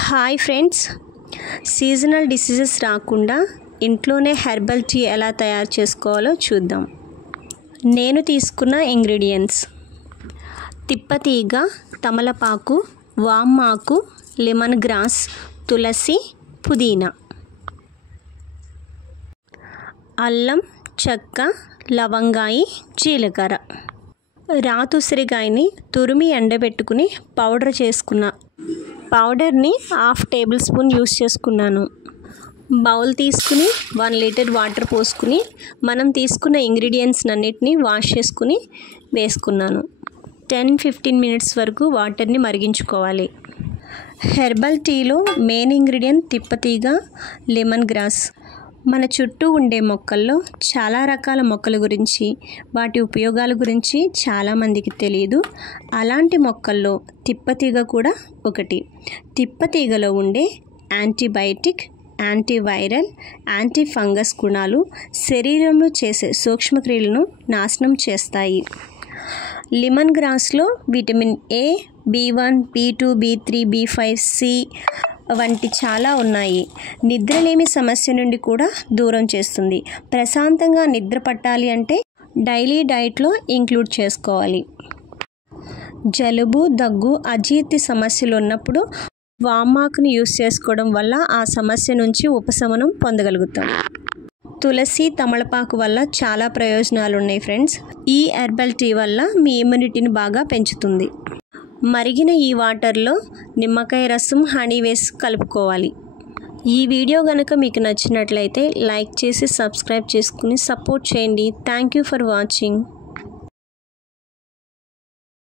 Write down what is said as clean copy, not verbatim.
Hi friends, seasonal diseases రాకుండా ఇంట్లోనే herbal tea ఎలా తయారు చేసుకోవాలో చూద్దాం. నేను తీసుకున్న ఇంగ్రీడియంట్స్: తిప్పతీగ, తమలపాకు, వామాకు, లెమన్ గ్రాస్, తులసి, పుదీనా, అల్లం, చెక్క, లవంగాయి, జీలకర్ర. రాతుసిరికాయని తురిమి ఎండబెట్టుకుని పౌడర్ చేసుకున్న పౌడర్ని 1/2 టేబుల్ స్పూన్ యూస్ చేసుకున్నాను. బౌల్ తీసుకుని 1 లీటర్ వాటర్ పోసుకుని మనం తీసుకున్న ఇంగ్రీడియంట్స్ అన్నిటిని వాష్ చేసుకుని వేసుకున్నాను. 10-15 మినిట్స్ వరకు వాటర్ని మరిగించుకోవాలి. హెర్బల్ టీలో మెయిన్ ఇంగ్రీడియంట్ తిప్పతీగ, లెమన్ గ్రాస్. మన చుట్టూ ఉండే మొక్కల్లో చాలా రకాల మొక్కల గురించి, వాటి ఉపయోగాల గురించి చాలామందికి తెలియదు. అలాంటి మొక్కల్లో తిప్పతీగ కూడా ఒకటి. తిప్పతీగలో ఉండే యాంటీబయాటిక్, యాంటీవైరల్, యాంటీ ఫంగస్ గుణాలు శరీరంలో చేసే సూక్ష్మక్రియలను నాశనం చేస్తాయి. లెమన్ గ్రాస్లో vitamin A, B1, B2, B3, B5, C వంటి చాలా ఉన్నాయి. నిద్రలేమి సమస్య నుండి కూడా దూరం చేస్తుంది. ప్రశాంతంగా నిద్ర పట్టాలి అంటే డైలీ డైట్లో ఇంక్లూడ్ చేసుకోవాలి. జలుబు, దగ్గు, అజీర్తి సమస్యలు ఉన్నప్పుడు వామాకుని యూస్ చేసుకోవడం వల్ల ఆ సమస్య నుంచి ఉపశమనం పొందగలుగుతాం. తులసి, తమలపాకు వల్ల చాలా ప్రయోజనాలు ఉన్నాయి ఫ్రెండ్స్. ఈ హెర్బల్ టీ వల్ల మీ ఇమ్యూనిటీని బాగా పెంచుతుంది. మరిగిన ఈ వాటర్లో నిమ్మకాయ రసం, హనీ వేసి కలుపుకోవాలి. ఈ వీడియో కనుక మీకు నచ్చినట్లయితే లైక్ చేసి సబ్స్క్రైబ్ చేసుకుని సపోర్ట్ చేయండి. Thank you for watching.